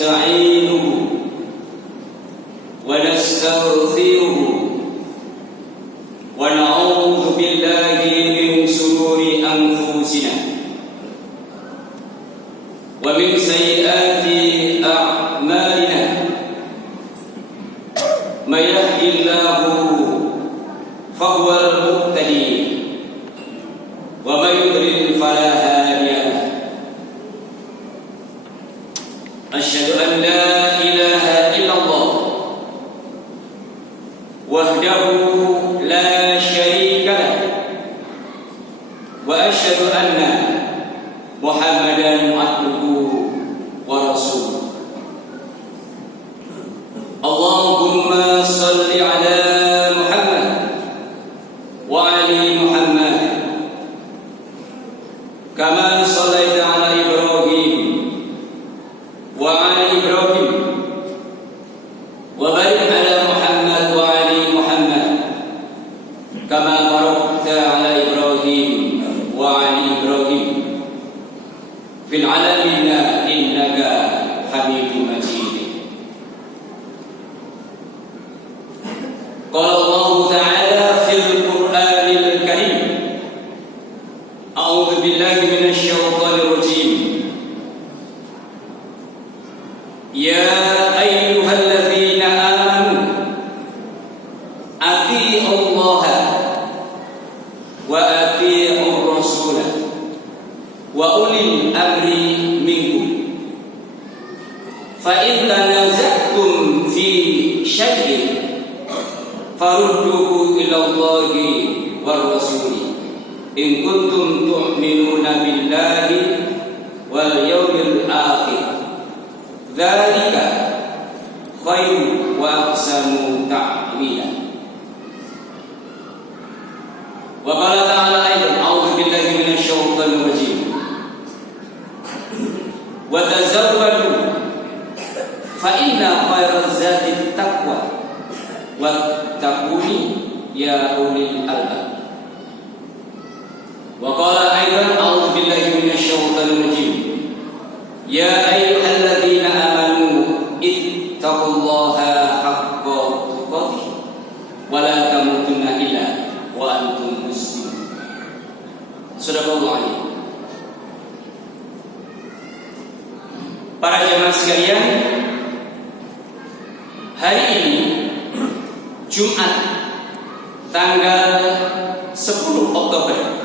ونستعينه ونستغفره ونعوذ بالله من شرور أنفسنا ومن سيئات أعمالنا من يهد الله فهو المهتدي ومن يضلل فلا هادي له أشهد أن لا إله إلا الله وحده لا شريك له وأشهد أن محمدا عبده ورسوله اللهم صل على محمد وعلى محمد كما صليت على إبراهيم وعلى إبراهيم وبارك على محمد وعلى محمد كما باركت على إبراهيم وعلى إبراهيم في العالمين إنك حميد مجيد. قال الله تعالى في القرآن الكريم أعوذ بالله من الشيطان الرجيم يا أيها الذين آمنوا أطيعوا الله وأطيعوا الرسول وأولي الأمر منكم فإن تنازعتم في شيء فردوه إلى الله والرسول إن كنتم تؤمنون بالله واليوم الآخر ذلك خير وأحسن تأويلا. وقال تعالى أيضا أعوذ بالله من الشيطان الرجيم وتزودوا فإن خير الزاد التقوى واتقوني يا أولي الألباب. وقال أيضا أعوذ بالله من الشيطان الرجيم يا أيها الذين آمنوا اتقوا الله حق تقاته ولا تموتن إلا وأنتم مسلمون. Sadaqallahu alaihi. Para jemaah sekalian, hari ini Jumat tanggal 10 Oktober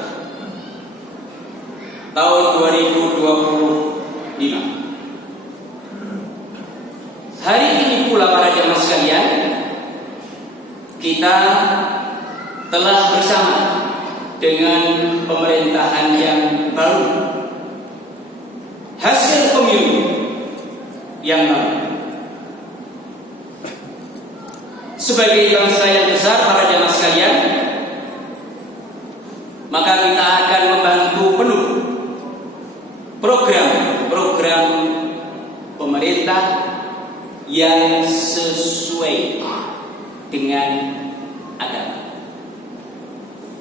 tahun 2025. Hari ini pula para jemaah sekalian, kita telah bersama dengan pemerintahan yang baru, hasil pemilu yang baru. Sebagai bangsa yang besar para jemaah sekalian, maka kita akan membantu penuh program-program pemerintah yang sesuai dengan agama.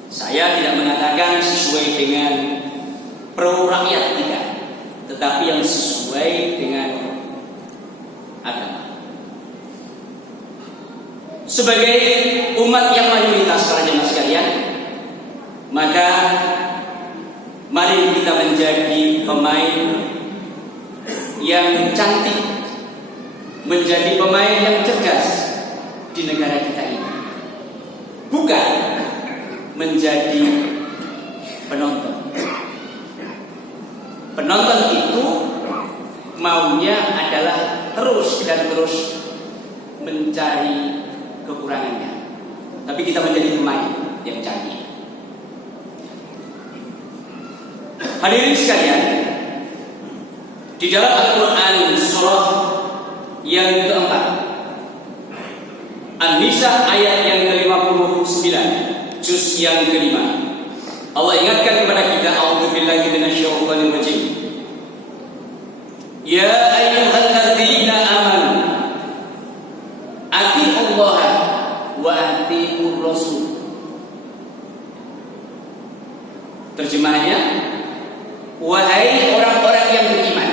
Saya tidak mengatakan sesuai dengan pro rakyat, tidak, tetapi yang sesuai dengan agama. Sebagai umat yang mayoritas para jemaah sekalian, maka mari kita menjadi pemain yang cantik, menjadi pemain yang cerdas di negara kita ini, bukan menjadi penonton. Penonton itu maunya adalah terus dan terus mencari kekurangannya, tapi kita menjadi pemain yang cantik. Hadirin sekalian, di dalam Al-Quran surah yang keempat, An-Nisa ayat yang ke-59, juz yang kelima, Allah ingatkan kepada kita, a'udzubillahi minasyaitonir rajim. Ya ayyuhalladzina amanu atiiullaha wa atiiur rasul. Terjemahannya, wahai orang-orang yang beriman,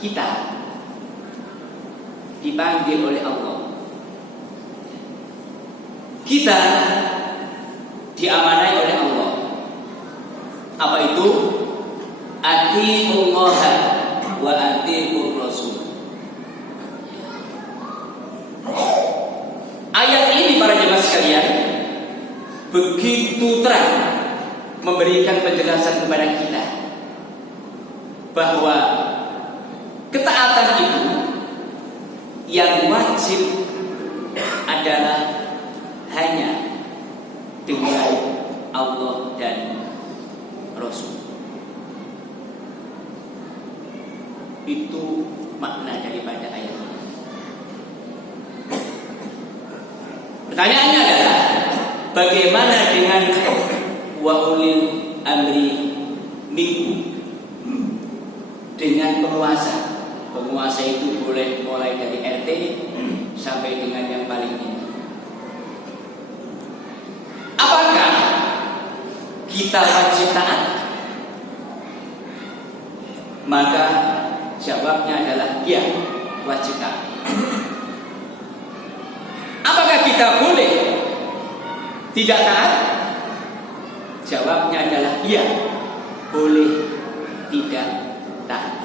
kita dipanggil oleh Allah. Kita diamanai oleh Allah. Apa itu? Atiiullaha wa atiiur rasul. Ayat ini para jemaah sekalian begitu terang memberikan penjelasan kepada kita bahwa ketaatan itu yang wajib adalah hanya dengan Allah dan Rasul. Itu makna daripada ayat ini. Pertanyaannya adalah bagaimana dengan wa ulil amri minkum, dengan penguasa. Penguasa itu boleh mulai dari RT sampai dengan yang paling tinggi. Apakah kita wajib taat? Maka jawabnya adalah ya, wajib taat. Apakah kita boleh tidak taat? Jawabnya adalah ya, boleh tidak taat.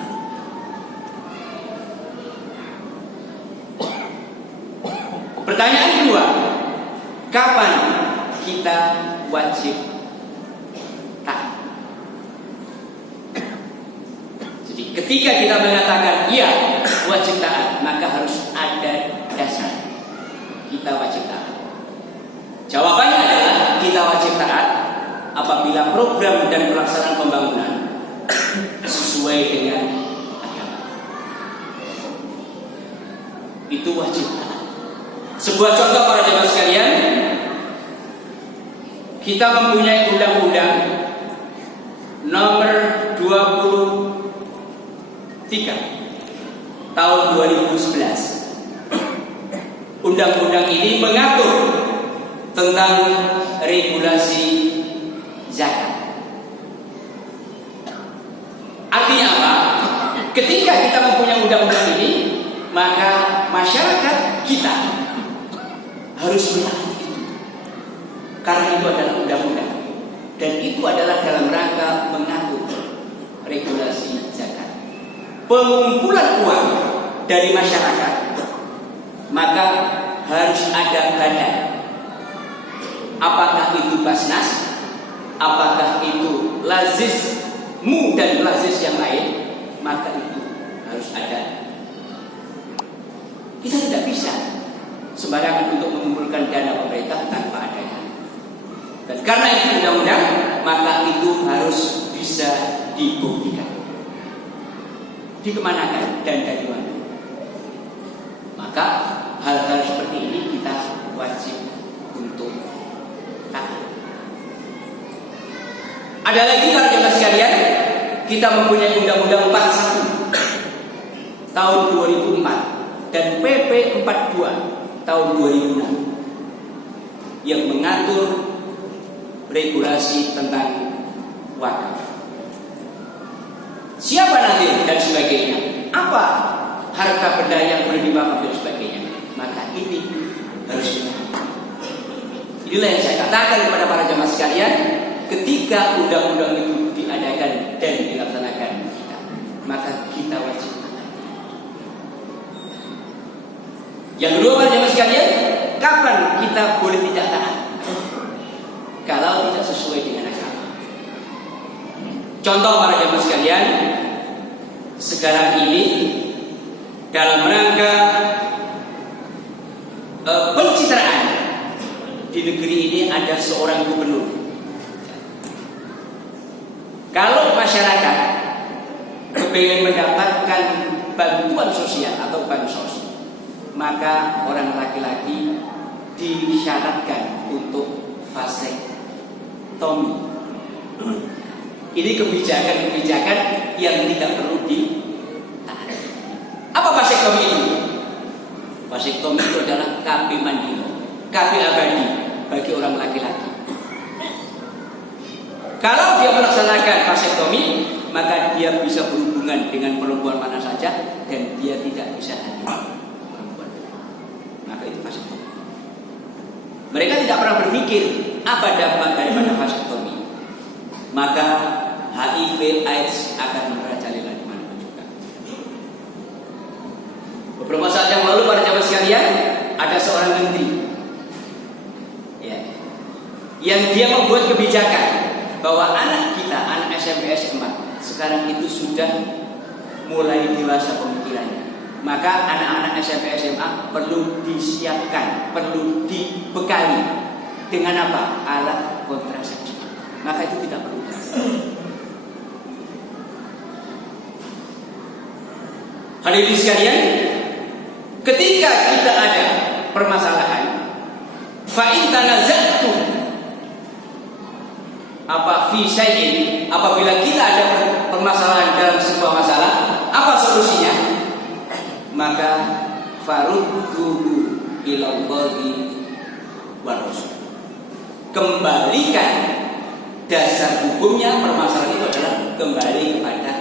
Pertanyaan kedua, kapan kita wajib taat? Jadi ketika kita mengatakan iya wajib taat, maka harus ada dasar kita wajib taat. Jawabannya adalah kita wajib taat apabila program dan pelaksanaan pembangunan sesuai dengan agama. Itu wajib taat. Sebuah contoh para jemaah sekalian, kita mempunyai undang-undang nomor 23 tahun 2011. Undang-undang ini mengatur tentang regulasi zakat. Artinya apa? Ketika kita mempunyai undang-undang ini, maka masyarakat kita harus mentaati itu, karena itu adalah undang-undang dan itu adalah dalam rangka mengatur regulasi zakat. Pengumpulan uang dari masyarakat, maka harus ada badan. Apakah itu Basnas, apakah itu Lazismu dan Lazis yang lain, maka itu harus ada. Kita tidak bisa sembarangan untuk mengumpulkan dana pemerintah tanpa adanya. Dan karena itu undang-undang, maka itu harus bisa dibuktikan. Dikemanakan dan dari mana? Maka hal-hal seperti ini kita wajib untuk taat. Ada lagi para jemaah sekalian, kita mempunyai Undang-Undang 41 tahun 2004 dan PP 42 tahun 2006 yang mengatur regulasi tentang wakaf. Siapa nazir dan sebagainya, apa harta benda yang boleh diwakaf dan sebagainya, maka ini harus ditaati. Inilah yang saya katakan kepada para jemaah sekalian, ketika undang-undang itu diadakan dan dilaksanakan, maka kita wajib taat. Yang kedua para jemaah sekalian, kapan kita boleh tidak taat? Kalau tidak sesuai dengan agama. Contoh para jemaah sekalian, sekarang ini dalam rangka pencitraan di negeri ini ada seorang gubernur. Kalau masyarakat kepingin mendapatkan bantuan sosial atau bansos, maka orang laki-laki disyaratkan untuk vasektomi. Ini kebijakan-kebijakan yang tidak perlu ditaati. Apa vasektomi itu? Vasektomi itu adalah KB mandiri, KB abadi bagi orang laki-laki. Kalau dia melaksanakan vasektomi, maka dia bisa berhubungan dengan perempuan mana saja dan dia tidak bisa hamil. vasektomi. Mereka tidak pernah berpikir apa dampak daripada vasektomi. Maka HIV AIDS akan merajalela di mana-mana juga. Beberapa saat yang lalu para jamaah sekalian, ada seorang menteri yang dia membuat kebijakan bahwa anak kita, anak SMP SMA sekarang itu sudah mulai dewasa pemikirannya. Maka anak-anak SMP SMA perlu disiapkan, perlu dibekali dengan apa? Alat kontrasepsi. Maka itu tidak perlu. Hadirin sekalian, ketika kita ada permasalahan, fa in tanaza'tum fi syai'in, apabila kita ada permasalahan dalam sebuah masalah, apa solusinya? Maka farudduhu ila Allahi wa Rasul. Kembalikan dasar hukumnya permasalahan itu adalah kembali kepada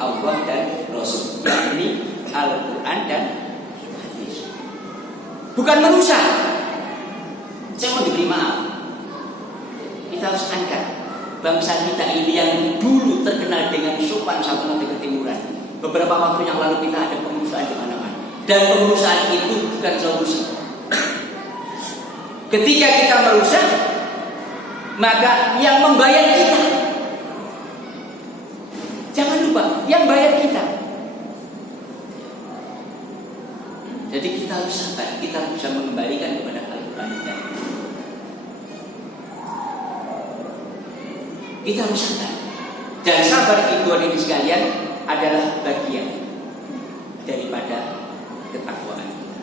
Allah dan Rasul, yakni Al-Quran dan hadis. Bukan merusak. Saya mau diberi maaf. Kita harus angkat bangsa kita ini yang dulu terkenal dengan sopan santun dan ketimuran. Beberapa waktu yang lalu kita ada pengusahaan di mana-mana, dan pengusahaan itu bukan solusi. Ketika kita merusak, maka yang membayar kita. Jangan lupa, yang bayar kita. Jadi kita harus sabar, kita bisa mengembalikan kepada Al-Quran dan kita harus sabar. Dan sabar itu hadirin sekalian adalah bagian daripada ketakwaan kita.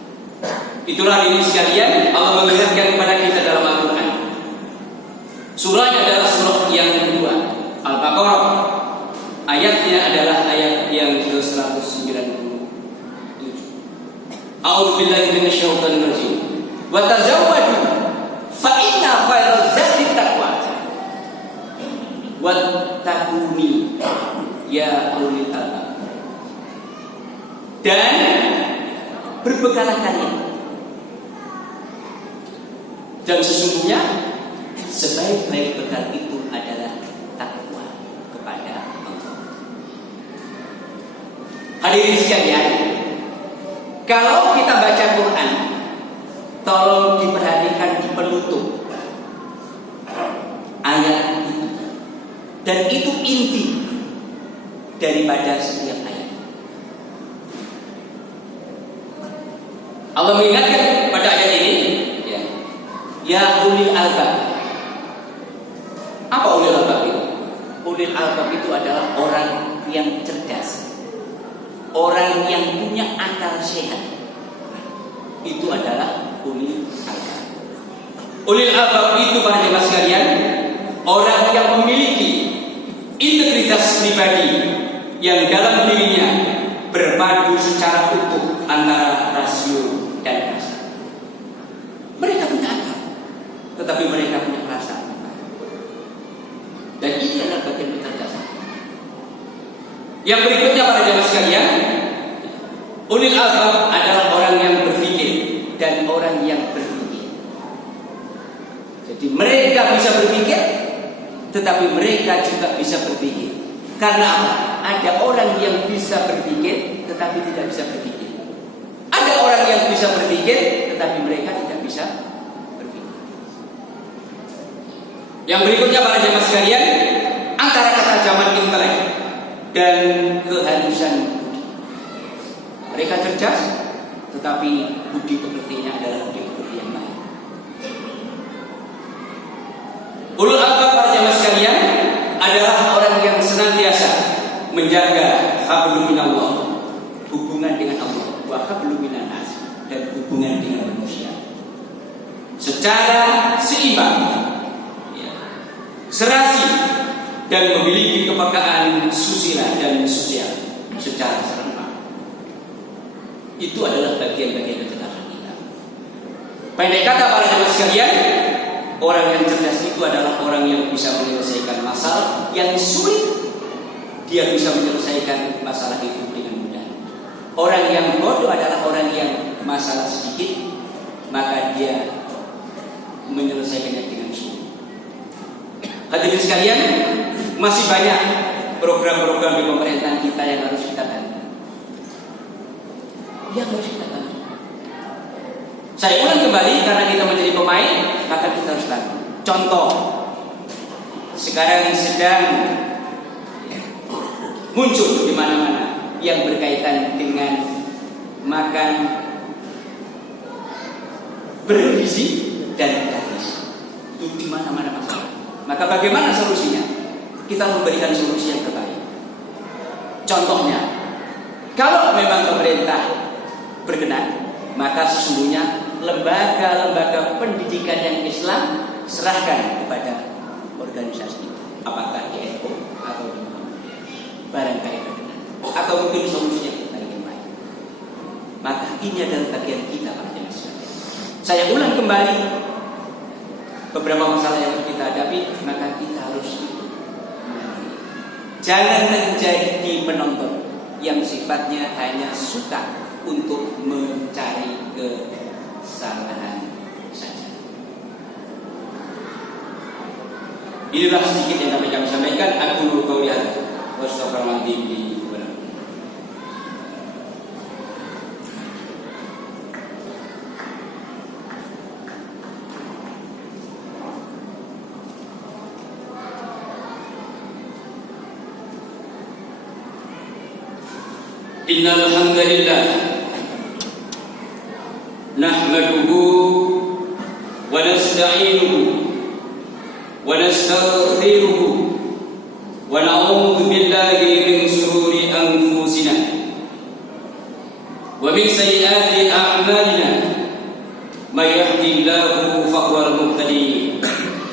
Itulah hadirin sekalian Allah mengingatkan kepada kita dalam Al-Quran. Surahnya adalah surah yang kedua, Al-Baqarah. Ayatnya adalah ayat yang ke-197. A'udzubillahi minasyaitonir rajim. Wa tazawwadu fa inna khairaz zadi taqwa. Wattaquni ya ulil albab. Dan berbekalah kalian. Dan sesungguhnya sebaik-baik bekal itu adalah takwa kepada Allah. Hadirin sekalian, kalau kita baca Quran, tolong diperhatikan di penutup ayat itu. Dan itu inti daripada setiap ayat. Allah mengingatkan pada ayat ini, ya ulil albab. Apa ulil albab itu? Ulil albab itu adalah orang yang cerdas, orang yang punya akal sehat. Itu adalah ulil albab. Ulil albab itu para jemaah sekalian, orang yang memiliki integritas pribadi yang dalam dirinya berpadu secara utuh antara rasio dan rasa. Mereka punya akal, tetapi mereka punya perasaan. Dan ini adalah bagian kecerdasan. Yang berikutnya para jemaah sekalian, ulil albab adalah orang yang berpikir dan orang yang berpikir. Jadi mereka bisa berpikir, tetapi mereka juga bisa berpikir. Karena apa? Ada orang yang bisa berpikir tetapi tidak bisa berpikir. Ada orang yang bisa berpikir tetapi mereka tidak bisa berpikir. Yang berikutnya para jemaah sekalian, antara ketajaman intelek dan kehalusan budi. Mereka cerdas, tetapi budi pekertinya adalah budi pekerti yang baik. Ulul albab para jemaah sekalian adalah orang yang senantiasa menjaga hablum minallah, hubungan dengan Allah, wa hablum minan nas, dan hubungan dengan manusia secara seimbang, serasi, dan memiliki kepekaan susila dan sosial secara serentak. Itu adalah bagian-bagian kecerdasan kita. Pendek kata para jemaah sekalian, orang yang cerdas itu adalah orang yang bisa menyelesaikan masalah yang sulit. Dia bisa menyelesaikan masalah itu dengan mudah. Orang yang bodoh adalah orang yang masalah sedikit maka dia menyelesaikannya dengan sungguh. Hadirin sekalian, masih banyak program-program di pemerintahan kita yang harus kita bantu. Yang harus kita bantu. Saya ulang kembali, karena kita menjadi pemain, maka kita harus bantu. Contoh, sekarang sedang muncul di mana-mana yang berkaitan dengan makan bergizi dan gratis. Itu di mana-mana masalah. Maka bagaimana solusinya? Kita memberikan solusi yang terbaik. Contohnya, kalau memang pemerintah berkenan, maka sesungguhnya lembaga-lembaga pendidikan yang Islam serahkan kepada organisasi, apakah di NU atau di barangkali berkenan, atau mungkin solusinya kita yang lain. Maka ini adalah bagian kita, Pak Jenis. Saya ulang kembali, beberapa masalah yang kita hadapi, maka kita harus jangan menjadi penonton yang sifatnya hanya suka untuk mencari kesalahan saja. Inilah sedikit yang kami sampaikan. Aku nurul qauli hadza wa astaghfirullahaladzim li wa lakum. Innal hamdalillah nahmaduhu wa nasta'inuhu wa nastaghfiruhu wa na'udzu billahi min shururi anfusina wa min sayyiati a'malina may yahdihillahu fahuwal muhtadi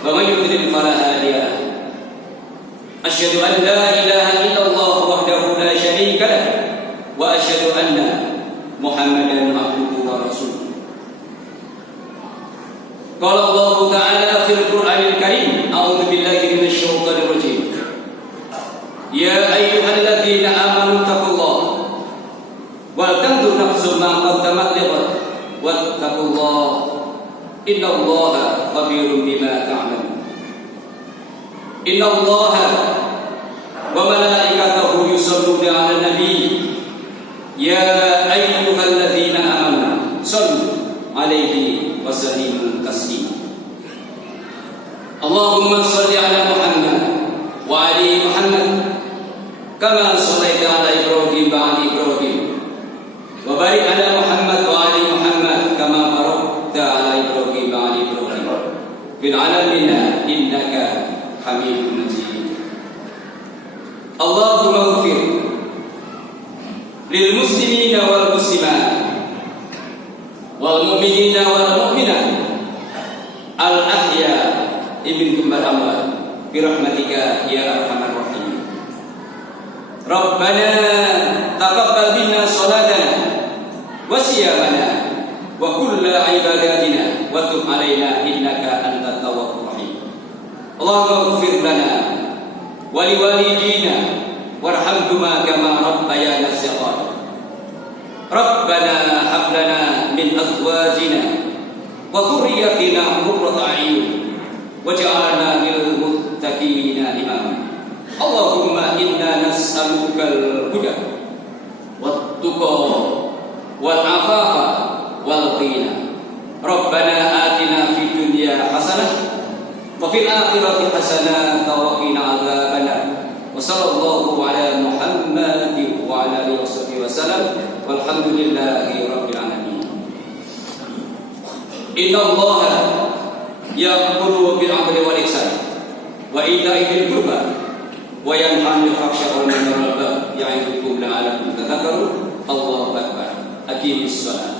wa may yudlil fala hadiya lahu. Asyhadu an la ilaha illallah wahdahu la syarika lahu wa asyhadu anna Muhammadan abduhu wa rasuluh. Qala Allah Ta'ala fil Qur'anil Karim, a'udzu billahi minasy syaithanir rajim. Ya ayyuhalladzina amanu taqullaha wal tanzur nafsum ma qaddamat lighad wattaqullaha innallaha khabirun bima ta'malun. Innallaha wa malaikatahu yusholluna 'alan nabi. Ya ayyuhalladzina amanu shallu 'alaihi wa sallimu taslima. Allahumma shalli 'ala Muhammad wa 'ali Muhammad kama shallaita 'ala Ibrahim wa 'ali Ibrahim wa barik 'ala Muhammad wa 'ali Muhammad kama barakta 'ala Ibrahim wa 'ali Ibrahim fil 'alamin innaka Hamidum Majid. Allahumma ighfir lil muslimina wal muslimat wal mu'minina wal mu'minat al ahya minhum wal amwat bi rahmatika ya arhamar rahimin. Rabbana taqabbal minna salatana wa siyamana wa kulla ibadatina wa tub alaina innaka antat tawwabur rahim. Allahumma ighfir lana wa liwalidina warhamhuma kama rabbayana shighara. Rabbana hab lana min azwajina wa dhurriyyatina qurrata a'yun waj'alna lil muttaqina imama. Allahumma inna nas'alukal huda wat tuqa wal afafa wal ghina. Rabbana atina fid dunya hasanah wa fil akhirati hasanah wa qina adzabannar. Wa sallallahu ala Muhammadin wa ala alihi wasallam walhamdulillahi rabbil alamin. Inna Allaha ya'muru bil 'adli wal ihsan wa ita'i dzil qurba wa yanha 'anil fahsya'i wal munkari wal baghi ya'idukum la'allakum tadhakkarun. Allahu akbar. Aqimis shalah.